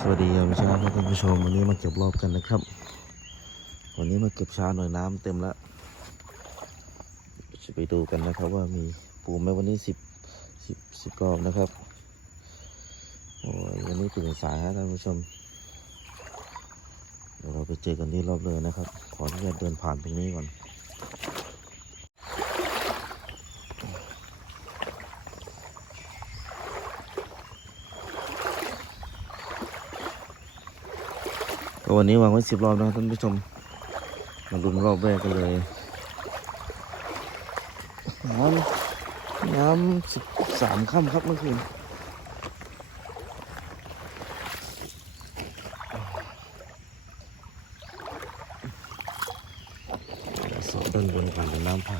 สวัสดียามเช้าครับท่านผู้ชมวันนี้มาเก็บรอบกันนะครับ วันนี้มาเก็บช้าหน่อยน้ำเต็มแล้วจะไปดูกันนะครับว่ามีปูไหมวันนี้สิบสิบสิบรอบนะครับโอ้ยวันนี้ตื่นสายครับท่านผู้ชมเดี๋ยวเราไปเจอกันที่รอบเลยนะครับ ขออนุญาตเดินผ่านตรงนี้ก่อน ก็วันนี้วางไว้สิบรอบนะท่านผู้ชม มาลุ้นรอบแรกกันเลยน้ำน้ำสิบสามค่ำครับเมื่อคืนสอด้านบนก่อนเดี๋ยวน้ำผ่า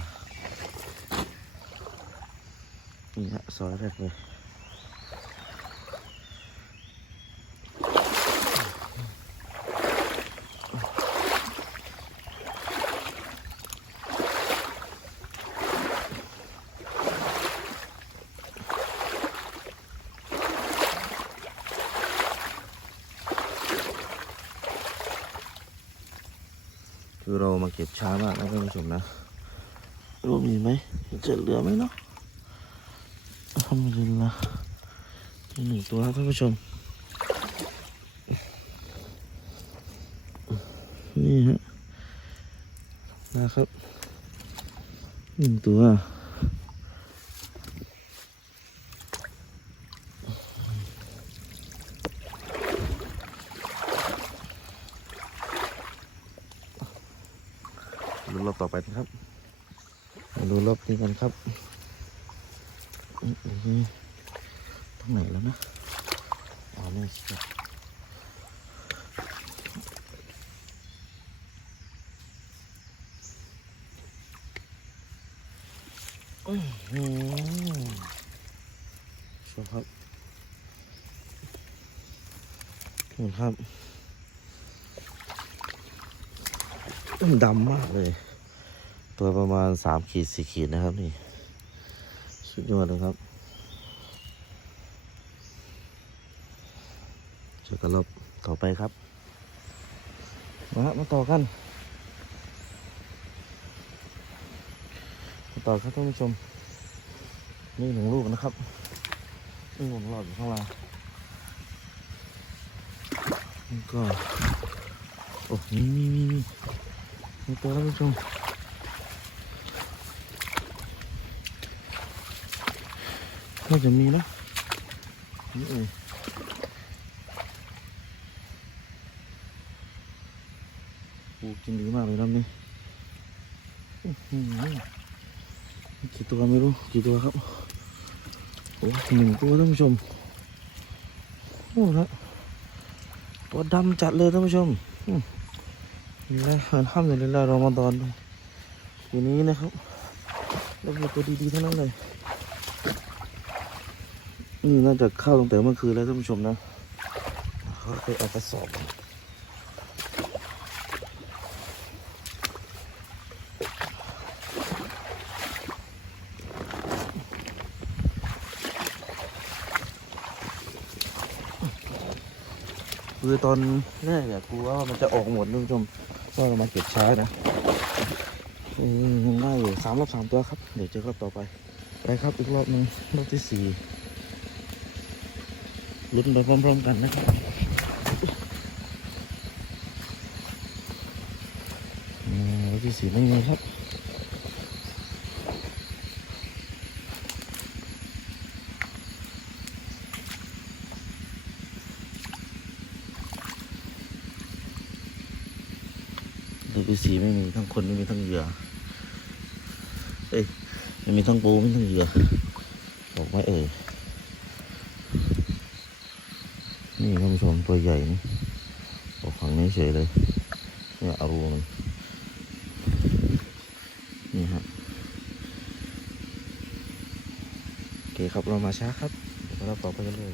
นี่ฮะซอยแรกเลย เรามาเก็บช้ามากนะท่านผู้ชมนะรู้มีไหมจะเหลือไหมเนาะทำดีละหนึ่งตัวครับท่านผู้ชม นี่ฮะนะครับหนึ่งตัว รอบต่อไปนะครับมาดูรอบนี้กันครับตรงไหนแล้วนะอ๋อนี่สิอื้อหือชมครับเห็นครับดำมากเลย ตัวประมาณสามขีดสี่ขีดนะครับนี่ สุดยอดเลยครับเจอกันรอบต่อไปครับ มาฮะมาต่อกัน มาต่อครับท่านผู้ชม นี่หนึ่งลูกนะครับนี่ผมหลอดอยู่ข้างล่างนี่ก็ โอ้นี่นี่นี่นี่มีตัวท่านผู้ชม น่าจะมีนะนี่เองปูกินดีมากเลยน้ำนี้กี่ตัวไม่รู้กี่ตัวครับโอ้หนึ่งตัวท่านผู้ชมโอ้ละตัวดำจัดเลยท่านผู้ชมอืมและอันห้ามเลยละรอมาตอนวันนี้นะครับแล้วมีตัวดีๆทั้งนั้นเลย นี่น่าจะเข้าตั้งแต่เมื่อคืนแล้วท่านผู้ชมนะเขาไปเอากระสอบคือตอนแรกอะกลัวว่ามันจะออกหมดท่านผู้ชมก็เรามาเก็บช้านะอืมได้อยู่สามรอบสามตัวครับ เดี๋ยวเจอรอบต่อไป ไปครับอีกรอบหนึ่งรอบที่สี่ ลุ้นไปพร้อมๆกันนะครับอ่ารอบที่สีไม่มีครับรอบที่สีไม่มีทั้งคนไม่มีทั้งเหยื่อเอ้ยไม่มีทั้งปูไม่มีทั้งเหยื่อบอกไม่เอ่ย นี่ท่านผู้ชมตัวใหญ่นี่ออกฝั่งนี้เฉยเลยเนี่ยเอารูมันนี่ฮะโอเคครับเรามาช้าครับเดี๋ยวเราต่อไปกันเลย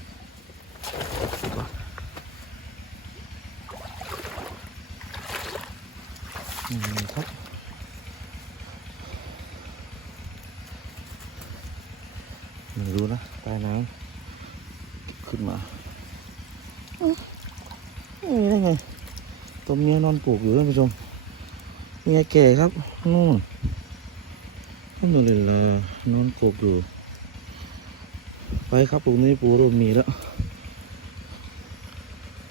มครับไม่รู้นะใต้น้ำขึ้นมา นี่ได้ไงตัวเมียนอนปลูกอยู่ท่านผู้ชมเมียแก่ครับนู่นท่นเลยละนอนปลูกอยู่ไปครับตรงนี้ปูเริ่มมีแล้ว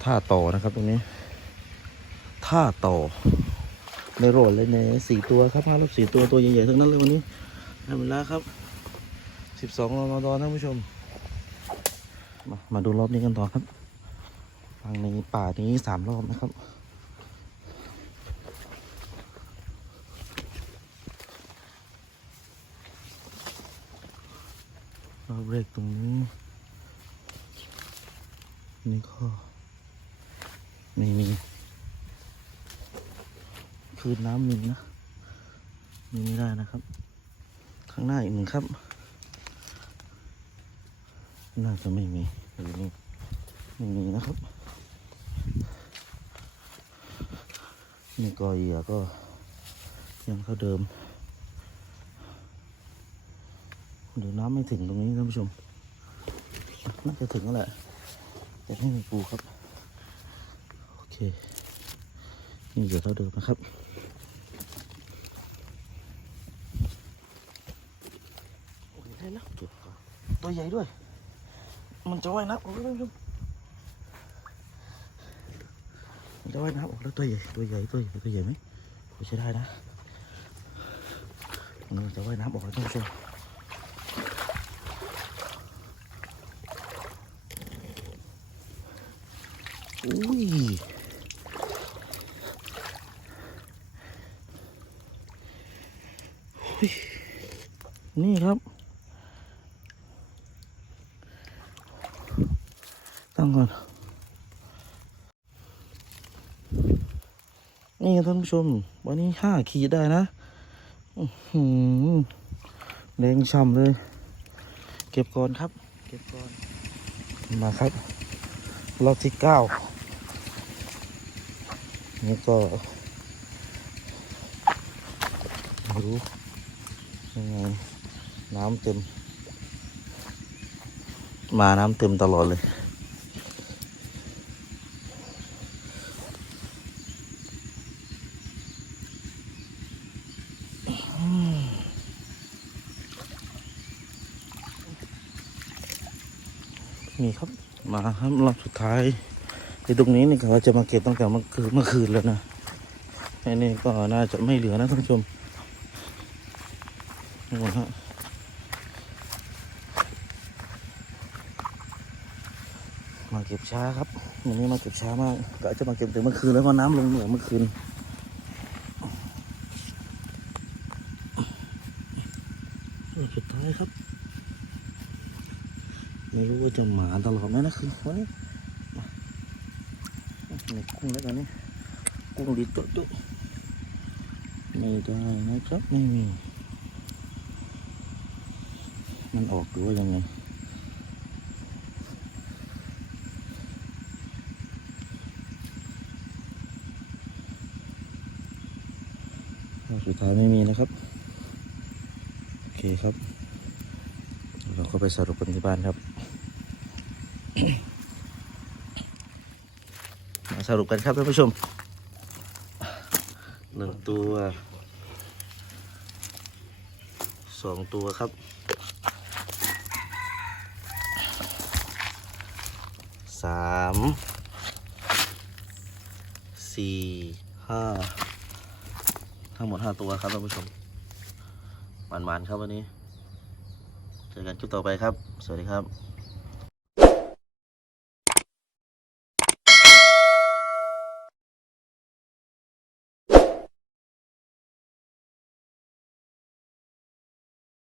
ท่าต่อนะครับตรงนี้ท่าต่อในโรดเลยในสี่ตัวครับห้ารอบสี่ตัวตัวใหญ่ๆทั้งนั้นเลยวันนี้ได้เวลาครับสิบสองรอดอท่านผู้ชม มามาดูรอบนี้กันต่อครับ ทางในป่านี้สามรอบนะครับรอบรกตรงนี้ นี่ก็ไม่มีคืนน้ำมีนะมีไม่ได้นะครับ ข้างหน้าอีกหนึ่งครับ น่าจะไม่มีหรือนี่ไม่มีนะครับ นี่กอเหยื่อก็ยังเท่าเดิม เดี๋ยวน้ำไม่ถึงตรงนี้ท่านผู้ชม น่าจะถึงแล้วแหละ แต่ไม่มีปูครับ โอเค นี่เหยื่อเท่าเดิมนะครับโอ้ยได้แล้วตัวตัวใหญ่ด้วย มันจะว่ายน้ำออกแล้วท่านผู้ชม จะว่ายน้ำออกแล้วตัวใหญ่ตัวใหญ่ตัวใหญ่ตัวใหญ่ไหมโอ้ใช้ได้นะมันจะว่ายน้ำออกแล้วท่านผู้ชมอุ้ยนี่ครับ ตั้งก่อน นี่ท่านผู้ชม วันนี้ห้าขีดได้นะอื้อหือแดงช่ำเลย เก็บก่อนครับ เก็บก่อน มาครับ รอบที่เก้านี่ก็ไม่รู้ยังไงน้ำเต็ม มาน้ำเต็มตลอดเลย มีครับ มาครับรอบสุดท้ายในตรงนี้นี่เขาจะมาเก็บตั้งแต่เมื่อคืนเมื่อคืนแล้วนะอันนี้ก็น่าจะไม่เหลือนะท่านผู้ชมนี่ฮะมาเก็บช้าครับวันนี้มาเก็บช้ามากก็จะมาเก็บแต่เมื่อคืนแล้วก็น้ำลงเหนือเมื่อคืนรอบสุดท้ายครับ จะหมาตลอดไหมนะคือวันนี้ในกุ้งแล้วกันนี่กุ้งดิตุ๊ตุ๊ไม่ได้นะครับไม่มี มันออกหรือว่ายังไงสุดท้ายไม่มีนะครับ โอเคครับ เราก็ไปสรุปกันที่บ้านครับ มาสรุปกันครับท่านผู้ชมหนึ่งตัวสองตัวครับสามสี่ห้าทั้งหมดห้าตัวครับท่านผู้ชมหวานๆครับวันนี้ เจอกันคลิปต่อไปครับ สวัสดีครับ